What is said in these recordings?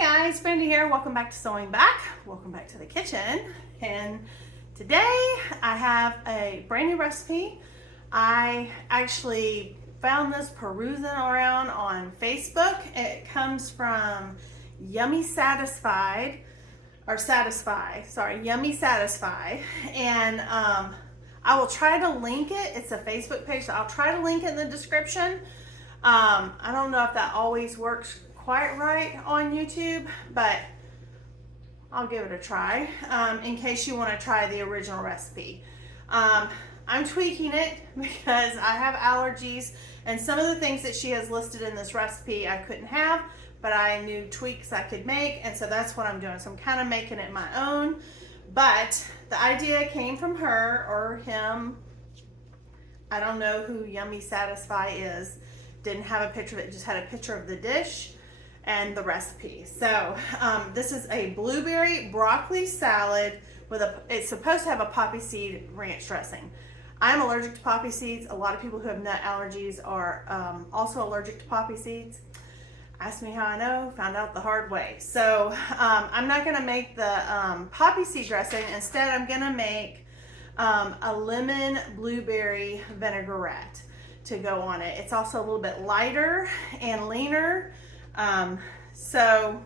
guys, Brandy here. Welcome back to Sewing Back. Welcome back to the kitchen. And today I have a brand new recipe. I actually found this perusing around on Facebook. It comes from Yummy Satisfy. Yummy Satisfy. And I will try to link it. It's a Facebook page, so I'll try to link it in the description. I don't know if that always works quite right on YouTube, but I'll give it a try in case you want to try the original recipe. I'm tweaking it because I have allergies, and some of the things that she has listed in this recipe I couldn't have, but I knew tweaks I could make, and so that's what I'm doing. So I'm kind of making it my own, but the idea came from her or him. I don't know who Yummy Satisfy is. Didn't have a picture of it, just had a picture of the dish and the recipe. So this is a blueberry broccoli salad with it's supposed to have a poppy seed ranch dressing. I'm allergic to poppy seeds. A lot of people who have nut allergies are also allergic to poppy seeds. Ask me how I know, found out the hard way. So I'm not gonna make the poppy seed dressing. Instead, I'm gonna make a lemon blueberry vinaigrette to go on it. It's also a little bit lighter and leaner. So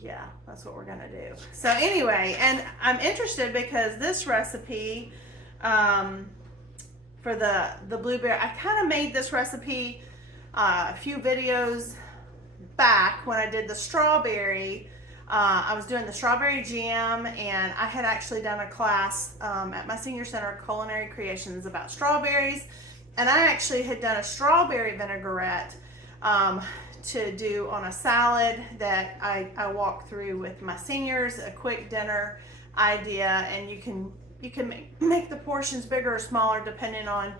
yeah, that's what we're gonna do. So anyway, and I'm interested because this recipe for the blueberry, I kind of made this recipe a few videos back when I did the strawberry. I was doing the strawberry jam, and I had actually done a class at my senior center, Culinary Creations, about strawberries. And I actually had done a strawberry vinaigrette to do on a salad that I walked through with my seniors, a quick dinner idea, and you can make the portions bigger or smaller depending on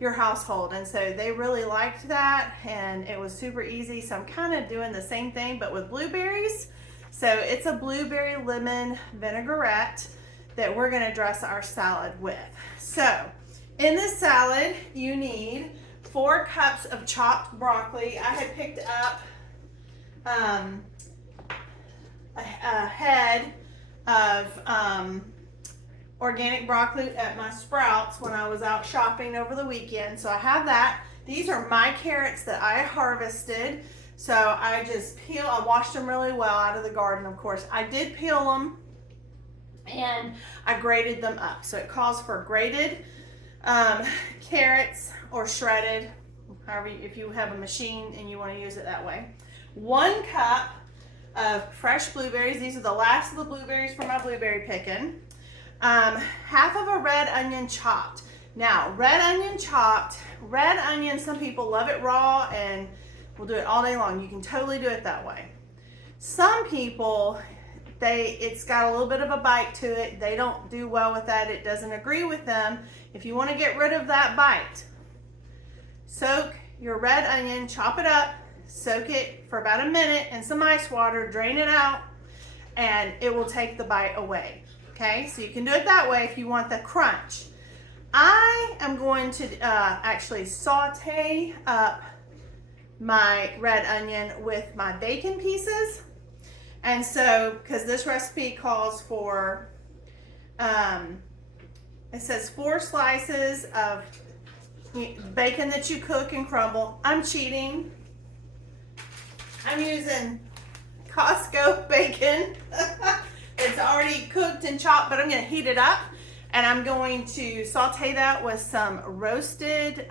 your household. And so they really liked that, and it was super easy. So I'm kind of doing the same thing but with blueberries. So it's a blueberry lemon vinaigrette that we're going to dress our salad with. So in this salad, you need 4 cups of chopped broccoli. I had picked up a head of organic broccoli at my Sprouts when I was out shopping over the weekend. So I have that. These are my carrots that I harvested. So I just I washed them really well out of the garden, of course. I did peel them and I grated them up. So it calls for grated carrots or shredded, however, if you have a machine and you want to use it that way. 1 cup of fresh blueberries. These are the last of the blueberries from my blueberry picking. Half of a red onion chopped. Now, red onion chopped, red onion, some people love it raw and will do it all day long. You can totally do it that way. Some people, it's got a little bit of a bite to it. They don't do well with that. It doesn't agree with them. If you want to get rid of that bite, soak your red onion, chop it up, soak it for about a minute in some ice water, drain it out, and it will take the bite away. Okay, so you can do it that way if you want the crunch. I am going to actually saute up my red onion with my bacon pieces. And so, because this recipe calls for, it says 4 slices of bacon that you cook and crumble. I'm cheating. I'm using Costco bacon. It's already cooked and chopped, but I'm going to heat it up, and I'm going to saute that with some roasted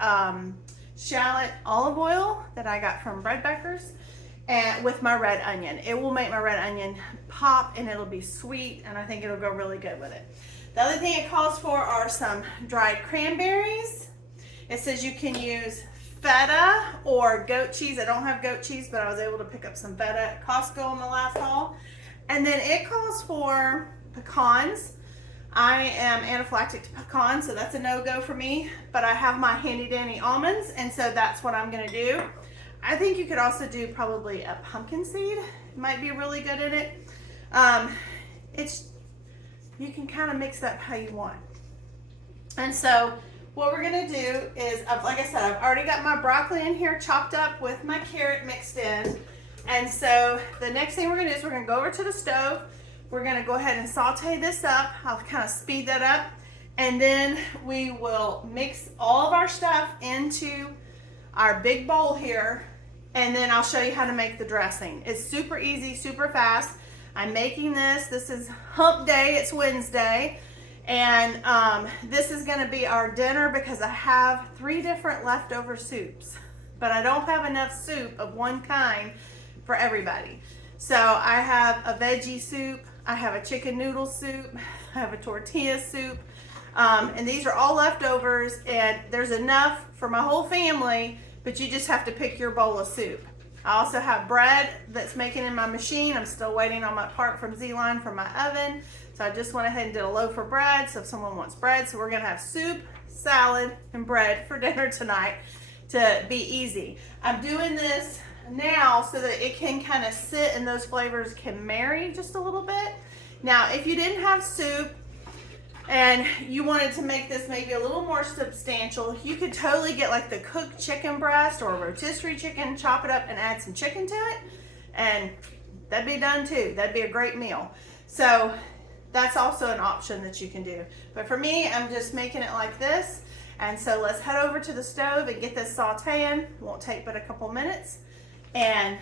shallot olive oil that I got from Bread Becker's, and with my red onion. It will make my red onion pop, and it'll be sweet, and I think it'll go really good with it. The other thing it calls for are some dried cranberries. It says you can use feta or goat cheese. I don't have goat cheese, but I was able to pick up some feta at Costco in the last haul. And then it calls for pecans. I am anaphylactic to pecans, so that's a no-go for me, but I have my handy dandy almonds, and so that's what I'm gonna do. I think you could also do probably a pumpkin seed. It might be really good in it. You can kind of mix that how you want. And so what we're gonna do is, like I said, I've already got my broccoli in here chopped up with my carrot mixed in, And so the next thing we're gonna do is we're gonna go over to the stove. We're gonna go ahead and saute this up. I'll kind of speed that up. And then we will mix all of our stuff into our big bowl here. And then I'll show you how to make the dressing. It's super easy, super fast. I'm making this. This is hump day, it's Wednesday. And this is gonna be our dinner because I have 3 different leftover soups. But I don't have enough soup of one kind for everybody. So I have a veggie soup, I have a chicken noodle soup, I have a tortilla soup, and these are all leftovers, and there's enough for my whole family, but you just have to pick your bowl of soup. I also have bread that's making in my machine. I'm still waiting on my part from Z-Line from my oven, so I just went ahead and did a loaf of bread, so if someone wants bread. So we're gonna have soup, salad, and bread for dinner tonight to be easy. I'm doing this now so that it can kind of sit and those flavors can marry just a little bit. Now, if you didn't have soup and you wanted to make this maybe a little more substantial, you could totally get like the cooked chicken breast or a rotisserie chicken, chop it up and add some chicken to it, and that'd be done too. That'd be a great meal. So that's also an option that you can do. But for me, I'm just making it like this. And so let's head over to the stove and get this sauteing. Won't take but a couple minutes, and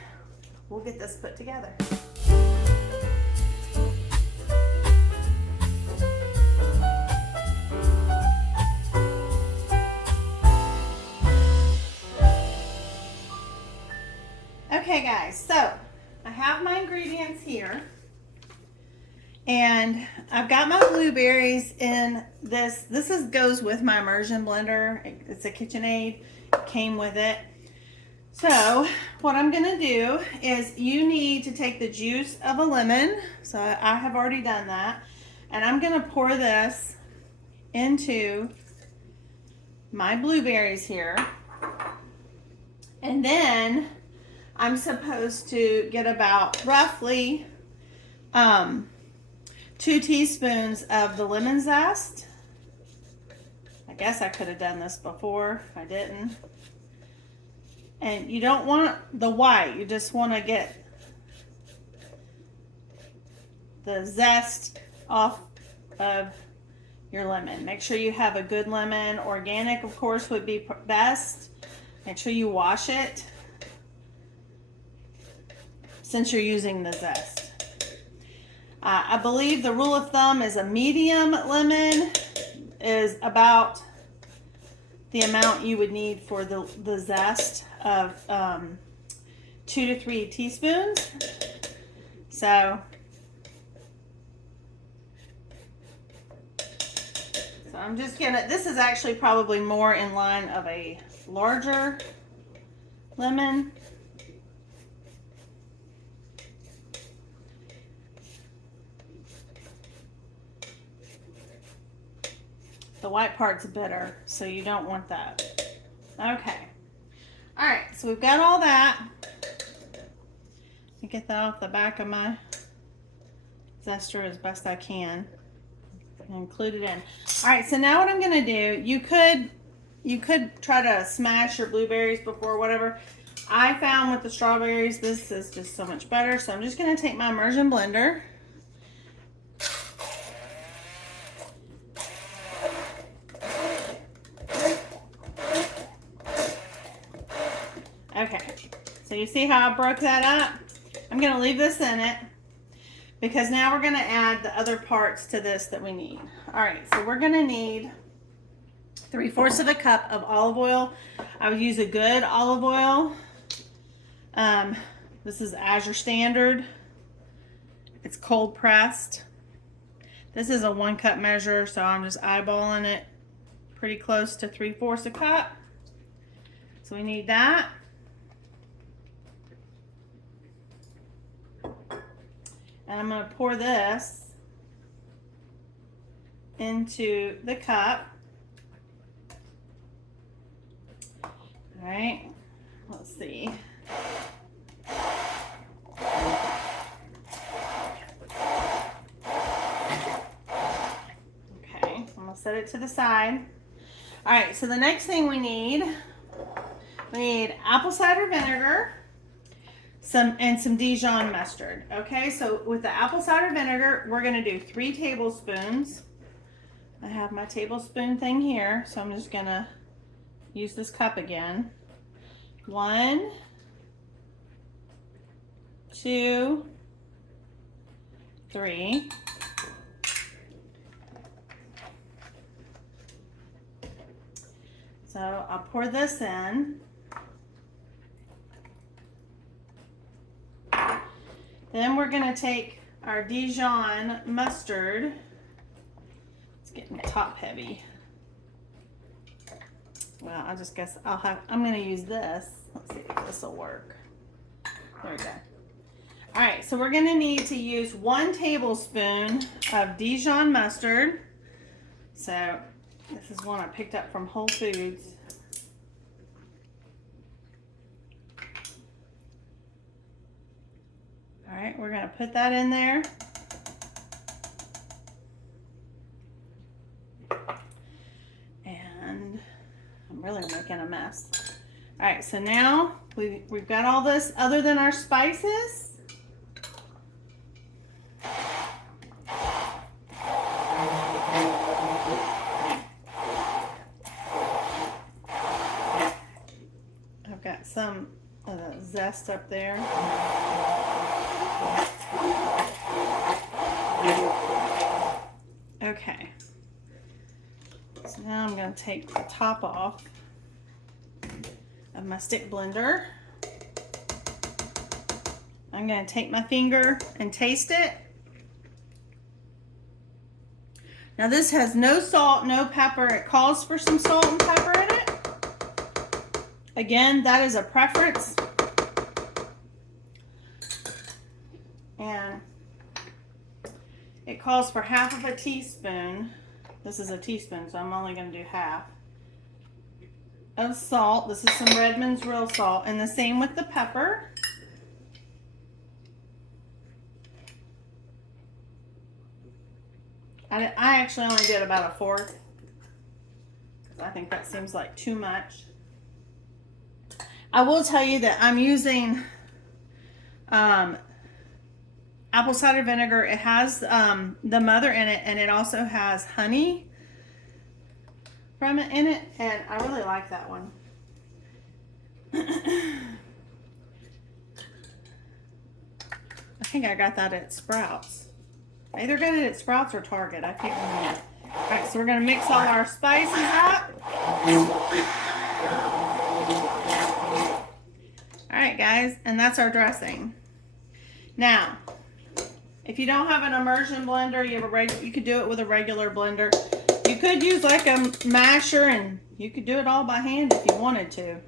we'll get this put together. Okay guys, so I have my ingredients here, and I've got my blueberries in this. This goes with my immersion blender. It's a KitchenAid, it came with it. So what I'm gonna do is you need to take the juice of a lemon. So I have already done that. And I'm gonna pour this into my blueberries here. And then I'm supposed to get about roughly 2 teaspoons of the lemon zest. I guess I could have done this before, I didn't. And you don't want the white, you just want to get the zest off of your lemon. Make sure you have a good lemon. Organic, of course, would be best. Make sure you wash it since you're using the zest. I believe the rule of thumb is a medium lemon is about the amount you would need for the zest of 2 to 3 teaspoons. So I'm just gonna, this is actually probably more in line of a larger lemon. The white part's bitter, so you don't want that. Okay. All right, so we've got all that. Let me get that off the back of my zester as best I can and include it in. All right, so now what I'm gonna do, you could try to smash your blueberries before, whatever. I found with the strawberries, this is just so much better. So I'm just gonna take my immersion blender. Okay, so you see how I broke that up? I'm gonna leave this in it because now we're gonna add the other parts to this that we need. All right, so we're gonna need 3/4 of a cup of olive oil. I would use a good olive oil. This is Azure Standard. It's cold pressed. This is a 1 cup measure, so I'm just eyeballing it pretty close to 3/4 a cup. So we need that. And I'm going to pour this into the cup. All right, let's see. Okay, I'm going to set it to the side. All right, so the next thing we need apple cider vinegar, some Dijon mustard. Okay, so with the apple cider vinegar, we're gonna do 3 tablespoons. I have my tablespoon thing here, so I'm just gonna use this cup again. 1, 2, 3. So I'll pour this in. Then we're gonna take our Dijon mustard. It's getting top heavy. Well, I just guess I'm gonna use this. Let's see if this will work. There we go. All right, so we're gonna need to use 1 tablespoon of Dijon mustard. So this is one I picked up from Whole Foods. All right, we're gonna put that in there. And I'm really making a mess. All right, so now we've got all this other than our spices. I've got some zest up there. Okay. So now I'm going to take the top off of my stick blender. I'm going to take my finger and taste it. Now this has no salt, no pepper. It calls for some salt and pepper in it. Again, that is a preference. And it calls for half of a teaspoon. This is a teaspoon, so I'm only going to do half of salt. This is some Redmond's real salt, and the same with the pepper. I actually only did about 1/4 because I think that seems like too much. I will tell you that I'm using apple cider vinegar. It has the mother in it, and it also has honey from it in it, and I really like that one. I think I got that at Sprouts. I either got it at Sprouts or Target. I can't remember. All right, so we're gonna mix all our spices up. All right, guys, and that's our dressing. Now, if you don't have an immersion blender, you could do it with a regular blender. You could use like a masher, and you could do it all by hand if you wanted to,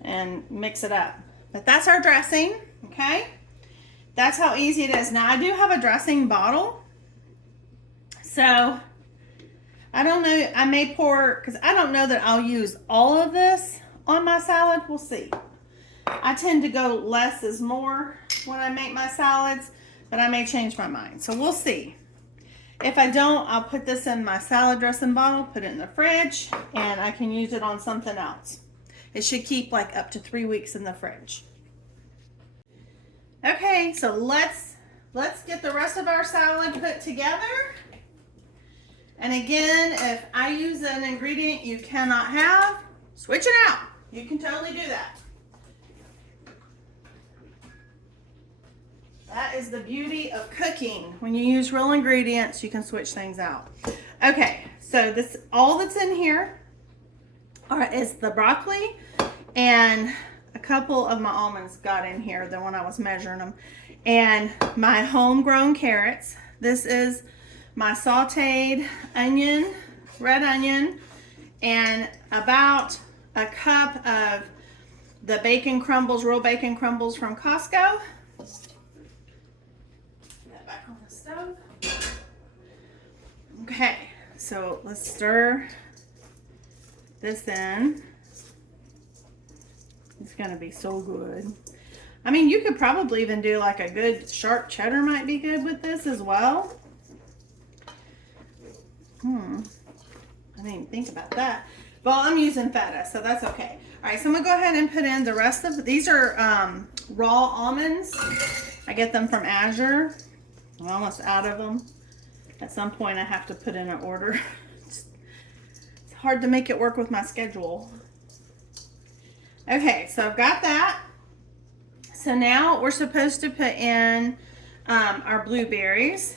and mix it up. But that's our dressing, okay? That's how easy it is. Now, I do have a dressing bottle, so I don't know. I may pour, because I don't know that I'll use all of this on my salad. We'll see. I tend to go less is more when I make my salads, but I may change my mind. So we'll see. If I don't, I'll put this in my salad dressing bottle, put it in the fridge, and I can use it on something else. It should keep like up to 3 weeks in the fridge. Okay, so let's get the rest of our salad put together. And again, if I use an ingredient you cannot have, switch it out. You can totally do that. That is the beauty of cooking. When you use real ingredients, you can switch things out. Okay, so this all that's in here is the broccoli, and a couple of my almonds got in here, the one I was measuring them, and my homegrown carrots. This is my sauteed onion, red onion, and about a cup of the bacon crumbles, real bacon crumbles from Costco. Back on the stove. Okay, so let's stir this in. It's gonna be so good. I mean, you could probably even do like a good sharp cheddar might be good with this as well. I didn't even think about that. Well, I'm using feta, so that's okay. All right, so I'm gonna go ahead and put in the rest of these are raw almonds. I get them from Azure. I'm almost out of them. At some point, I have to put in an order. It's hard to make it work with my schedule. Okay, so I've got that. So now we're supposed to put in our blueberries.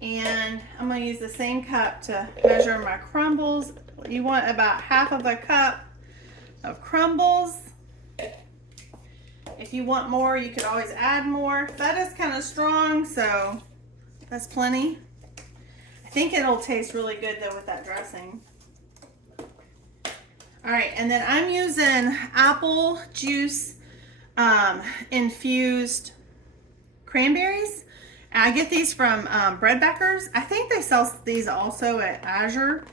And I'm going to use the same cup to measure my crumbles. You want about half of a cup of crumbles. If you want more, you could always add more. Feta's kind of strong, so that's plenty. I think it'll taste really good though with that dressing. All right, and then I'm using apple juice infused cranberries. And I get these from Bread Backers. I think they sell these also at Azure.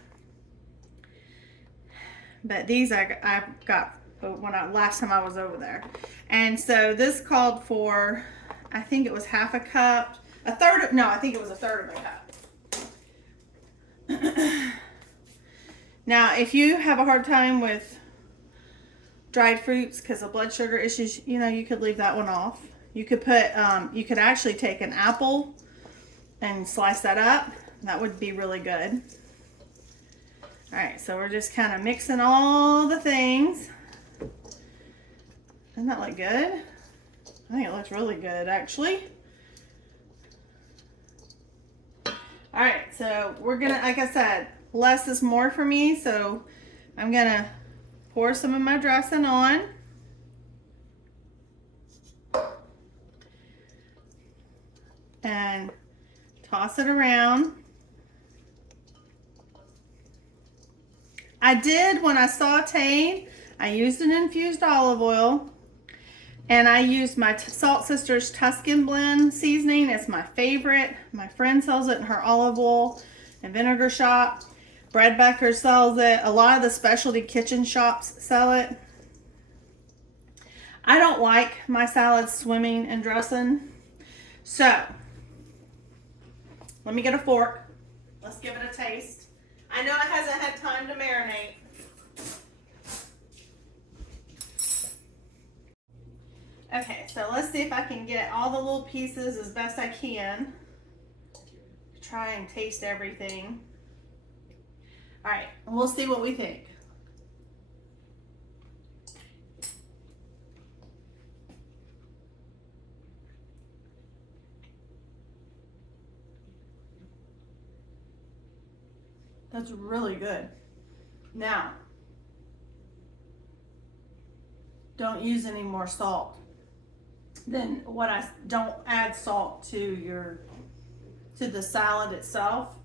But these I got when last time I was over there. And so this called for, I think it was half a cup, I think it was a third of a cup. Now, if you have a hard time with dried fruits because of blood sugar issues, you know, you could leave that one off. You could put, you could actually take an apple and slice that up. That would be really good. All right, so we're just kind of mixing all the things. Doesn't that look good? I think it looks really good, actually. All right, so we're gonna, like I said, less is more for me, so I'm gonna pour some of my dressing on. And toss it around. I did, when I sauteed, I used an infused olive oil, and I used my Salt Sisters Tuscan blend seasoning. It's my favorite. My friend sells it in her olive oil and vinegar shop. Bread Backer sells it. A lot of the specialty kitchen shops sell it. I don't like my salads swimming in dressing. So, let me get a fork. Let's give it a taste. I know it hasn't had time to marinate. Okay, so let's see if I can get all the little pieces as best I can. Try and taste everything. All right, and we'll see what we think. That's really good. Now, don't use any more salt. Then don't add salt to the salad itself.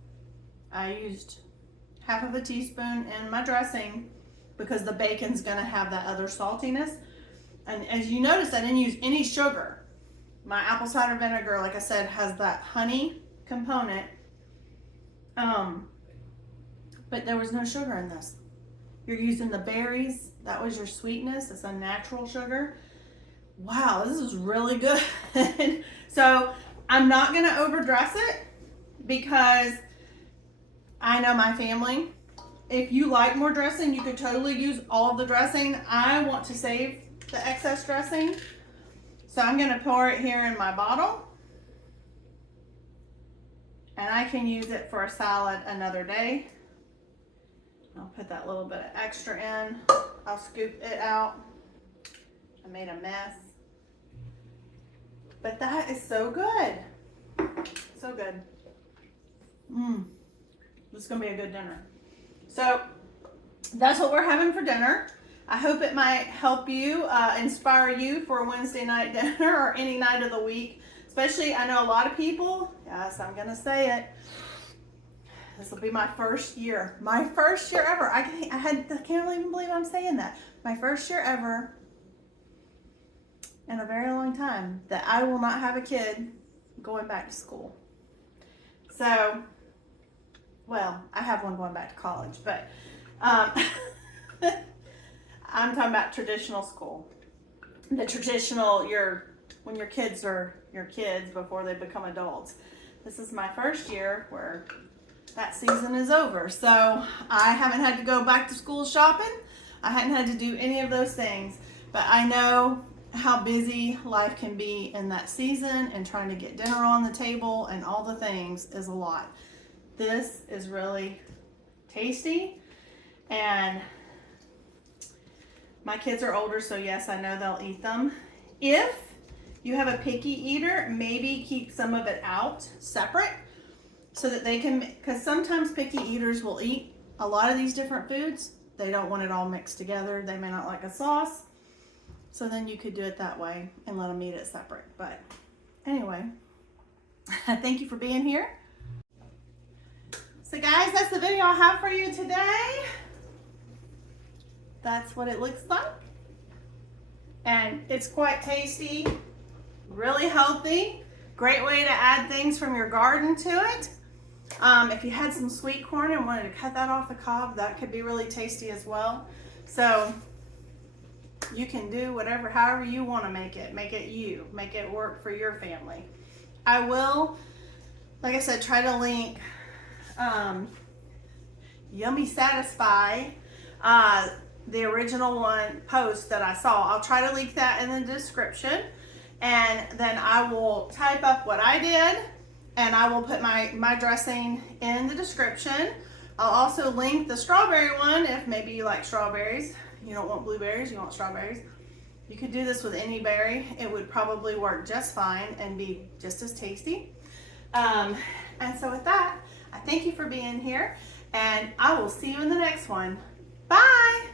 I used half of a teaspoon in my dressing because the bacon's gonna have that other saltiness. And as you notice, I didn't use any sugar. My apple cider vinegar, like I said, has that honey component. But there was no sugar in this. You're using the berries. That was your sweetness. It's a natural sugar. Wow, this is really good. So I'm not going to overdress it because I know my family. If you like more dressing, you could totally use all of the dressing. I want to save the excess dressing. So I'm going to pour it here in my bottle. And I can use it for a salad another day. I'll put that little bit of extra in. I'll scoop it out. I made a mess. But that is so good. So good. This is going to be a good dinner. So that's what we're having for dinner. I hope it might help you, inspire you for a Wednesday night dinner or any night of the week. Especially, I know a lot of people, yes, I'm going to say it. This will be my first year. My first year ever. I can't even believe I'm saying that. My first year ever in a very long time that I will not have a kid going back to school. So, well, I have one going back to college, but I'm talking about traditional school. The traditional, when your kids are your kids before they become adults. This is my first year where that season is over. So I haven't had to go back to school shopping. I hadn't had to do any of those things, but I know how busy life can be in that season, and trying to get dinner on the table and all the things is a lot. This is really tasty, and my kids are older, so yes, I know they'll eat them. If you have a picky eater, maybe keep some of it out separate so that they can, because sometimes picky eaters will eat a lot of these different foods. They don't want it all mixed together. They may not like a sauce. So then you could do it that way and let them eat it separate. But anyway, thank you for being here. So guys, that's the video I have for you today. That's what it looks like. And it's quite tasty, really healthy. Great way to add things from your garden to it. If you had some sweet corn and wanted to cut that off the cob, that could be really tasty as well. So you can do whatever, however you want to make it. Make it work for your family. I will, like I said, try to link Yummy Satisfy, the original one post that I saw. I'll try to link that in the description, and then I will type up what I did, and I will put my dressing in the description. I'll also link the strawberry one if maybe you like strawberries. You don't want blueberries, you want strawberries. You could do this with any berry. It would probably work just fine and be just as tasty. And so with that, I thank you for being here, and I will see you in the next one. Bye!